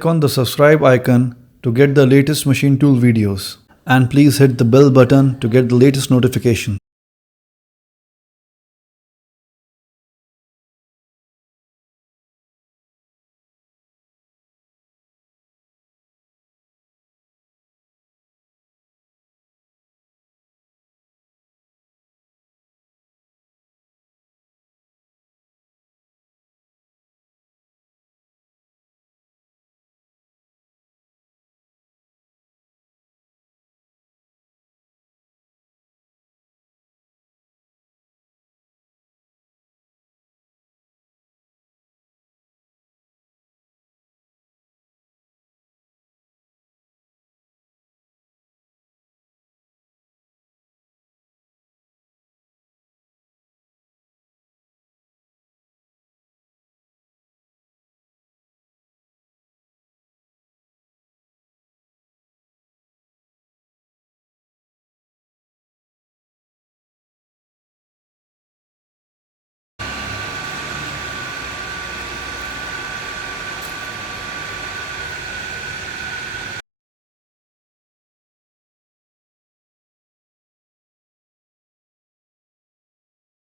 click on the subscribe icon to get the latest machine tool videos. And please hit the bell button to get the latest notification.